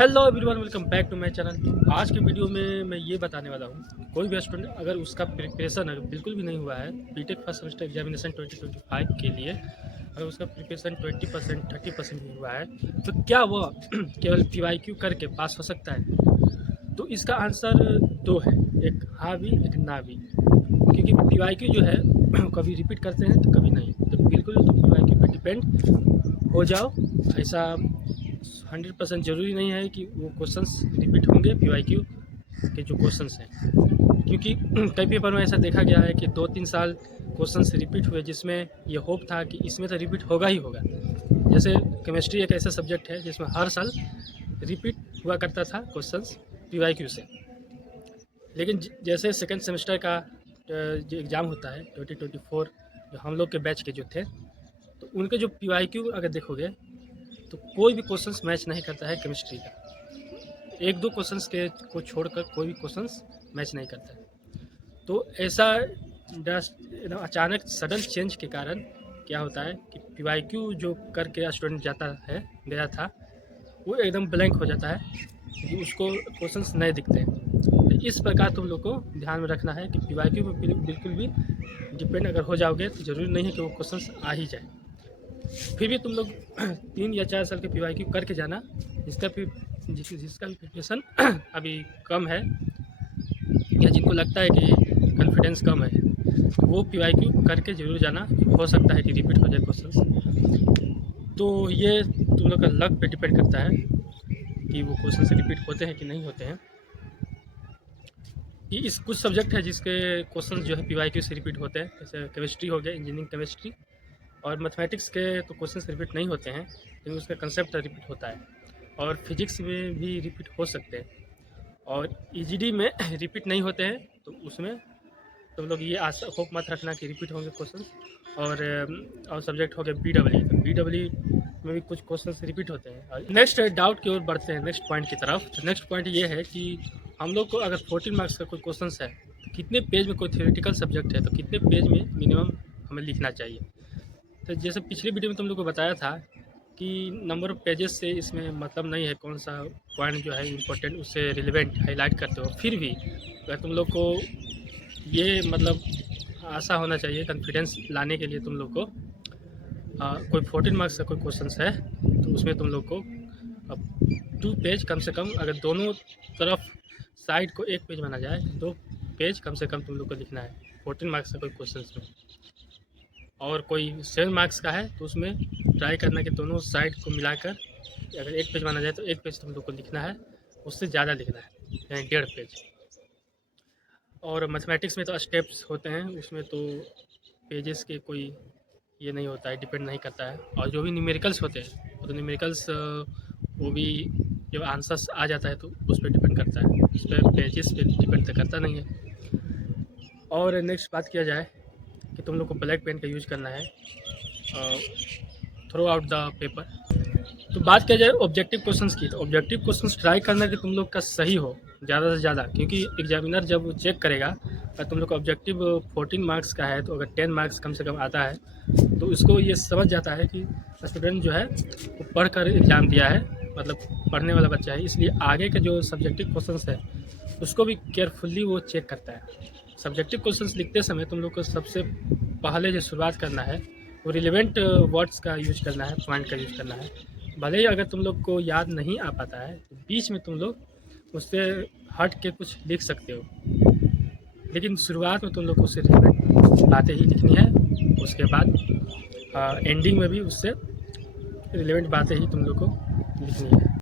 Hello everyone, welcome back to my channel. आज की video में मैं ये बताने वाला हूँ, कोई भी स्टूडेंट अगर उसका प्रिपरेशन अगर बिल्कुल भी नहीं हुआ है बीटेक फर्स्ट सेमेस्टर एग्जामिनेशन 2025 के लिए, अगर उसका प्रिपरेशन 20% 30% भी हुआ है तो क्या वो केवल पीवाईक्यू करके पास हो सकता है? तो इसका आंसर दो है, एक हाँ भी एक ना भी। क्योंकि पीवाईक्यू जो है कभी रिपीट करते हैं तो कभी नहीं, तो बिल्कुल तुम पीवाईक्यू पर डिपेंड हो जाओ ऐसा 100% ज़रूरी नहीं है कि वो क्वेश्चंस रिपीट होंगे पीवाईक्यू के जो क्वेश्चंस हैं। क्योंकि कई पेपर में ऐसा देखा गया है कि 2-3 साल क्वेश्चंस रिपीट हुए, जिसमें ये होप था कि इसमें तो रिपीट होगा ही होगा। जैसे केमिस्ट्री एक ऐसा सब्जेक्ट है जिसमें हर साल रिपीट हुआ करता था क्वेश्चंस पीवाईक्यू से। लेकिन जैसे सेकेंड सेमेस्टर का जो एग्ज़ाम होता है 2024, जो हम लोग के बैच के जो थे, तो उनके जो पीवाईक्यू अगर देखोगे तो कोई भी क्वेश्चंस मैच नहीं करता है केमिस्ट्री का। एक दो क्वेश्चंस के को छोड़कर कोई भी क्वेश्चंस मैच नहीं करता है। तो ऐसा अचानक सडन चेंज के कारण क्या होता है कि पीवाईक्यू जो करके स्टूडेंट जाता है गया था वो एकदम ब्लैंक हो जाता है, क्योंकि उसको क्वेश्चंस नहीं दिखते हैं। तो इस प्रकार तुम लोग को ध्यान में रखना है कि पीवाईक्यू में बिल्कुल भी डिपेंड अगर हो जाओगे तो ज़रूरी नहीं है कि वो क्वेश्चंस आ ही जाए। फिर भी तुम लोग 3 या 4 साल के पीवाईक्यू करके जाना, जिसका भी प्रिपरेशन अभी कम है या जिनको लगता है कि कॉन्फिडेंस कम है, तो वो पीवाईक्यू करके ज़रूर जाना। हो सकता है कि रिपीट हो जाए क्वेश्चंस। तो ये तुम लोग का लक पे डिपेंड करता है कि वो क्वेश्चन रिपीट होते हैं कि नहीं होते हैं। ये इस कुछ सब्जेक्ट है जिसके क्वेश्चन जो है पीवाईक्यू से रिपीट होते हैं, जैसे केमिस्ट्री हो गया, इंजीनियरिंग केमिस्ट्री। और मैथमेटिक्स के तो क्वेश्चंस रिपीट नहीं होते हैं, लेकिन उसका कंसेप्ट रिपीट होता है। और फिजिक्स में भी रिपीट हो सकते हैं। और ईजीडी में रिपीट नहीं होते हैं, तो उसमें तुम लोग ये आशा होप मत रखना कि रिपीट होंगे क्वेश्चंस। और सब्जेक्ट हो गया बीडब्ल्यू, तो बीडब्ल्यू में भी कुछ क्वेश्चंस रिपीट होते हैं। और नेक्स्ट डाउट की ओर बढ़ते हैं, नेक्स्ट पॉइंट की तरफ। तो नेक्स्ट पॉइंट ये है कि हम लोग को अगर 14 मार्क्स का कोई क्वेश्चन है तो कितने पेज में, कोई थ्योरेटिकल सब्जेक्ट है तो कितने पेज में मिनिमम हमें लिखना चाहिए। तो जैसे पिछली वीडियो में तुम लोग को बताया था कि नंबर ऑफ पेजेस से इसमें मतलब नहीं है, कौन सा पॉइंट जो है इम्पोर्टेंट उससे रिलेवेंट हाईलाइट करते हो। फिर भी अगर तुम लोग को ये मतलब आशा होना चाहिए, कॉन्फिडेंस लाने के लिए तुम लोग को कोई 14 मार्क्स का कोई क्वेश्चन है तो उसमें तुम लोग को 2 पेज कम से कम, अगर दोनों तरफ साइड को 1 पेज माना जाए तो 2 पेज कम से कम तुम लोग को लिखना है 14 मार्क्स का कोई क्वेश्चन में। और कोई 7 मार्क्स का है तो उसमें ट्राई करना कि दोनों साइड को मिलाकर अगर 1 पेज माना जाए तो 1 पेज तुम लोग को लिखना है, उससे ज़्यादा लिखना है, यानी 1.5 पेज। और मैथमेटिक्स में तो स्टेप्स होते हैं, उसमें तो पेजेस के कोई ये नहीं होता है, डिपेंड नहीं करता है। और जो भी न्यूमेरिकल्स होते हैं तो न्यूमेरिकल्स वो भी जो आंसर्स आ जाता है तो उस पर डिपेंड करता है, उस पर पेजेस पे डिपेंड तो करता नहीं है। और नेक्स्ट बात किया जाए कि तुम लोग को ब्लैक पेन का यूज करना है थ्रू आउट द पेपर। तो बात किया जाए ऑब्जेक्टिव क्वेश्चंस की, तो ऑब्जेक्टिव क्वेश्चंस ट्राई करना कि तुम लोग का सही हो ज़्यादा से ज़्यादा, क्योंकि एग्जामिनर जब चेक करेगा अगर तुम लोग का ऑब्जेक्टिव 14 मार्क्स का है तो अगर 10 मार्क्स कम से कम आता है तो उसको ये समझ जाता है कि स्टूडेंट जो है वो पढ़ कर एग्ज़ाम दिया है, मतलब पढ़ने वाला बच्चा है। इसलिए आगे के जो सब्जेक्टिव क्वेश्चंस है उसको भी केयरफुल्ली वो चेक करता है। सब्जेक्टिव क्वेश्चंस लिखते समय तुम लोग को सबसे पहले जो शुरुआत करना है वो रिलेवेंट वर्ड्स का यूज करना है, पॉइंट का यूज करना है। भले ही अगर तुम लोग को याद नहीं आ पाता है तो बीच में तुम लोग उससे हट के कुछ लिख सकते हो, लेकिन शुरुआत में तुम लोग को उससे रिलेवेंट बातें ही लिखनी है। उसके बाद एंडिंग में भी उससे रिलेवेंट बातें ही तुम लोग को लिखनी है।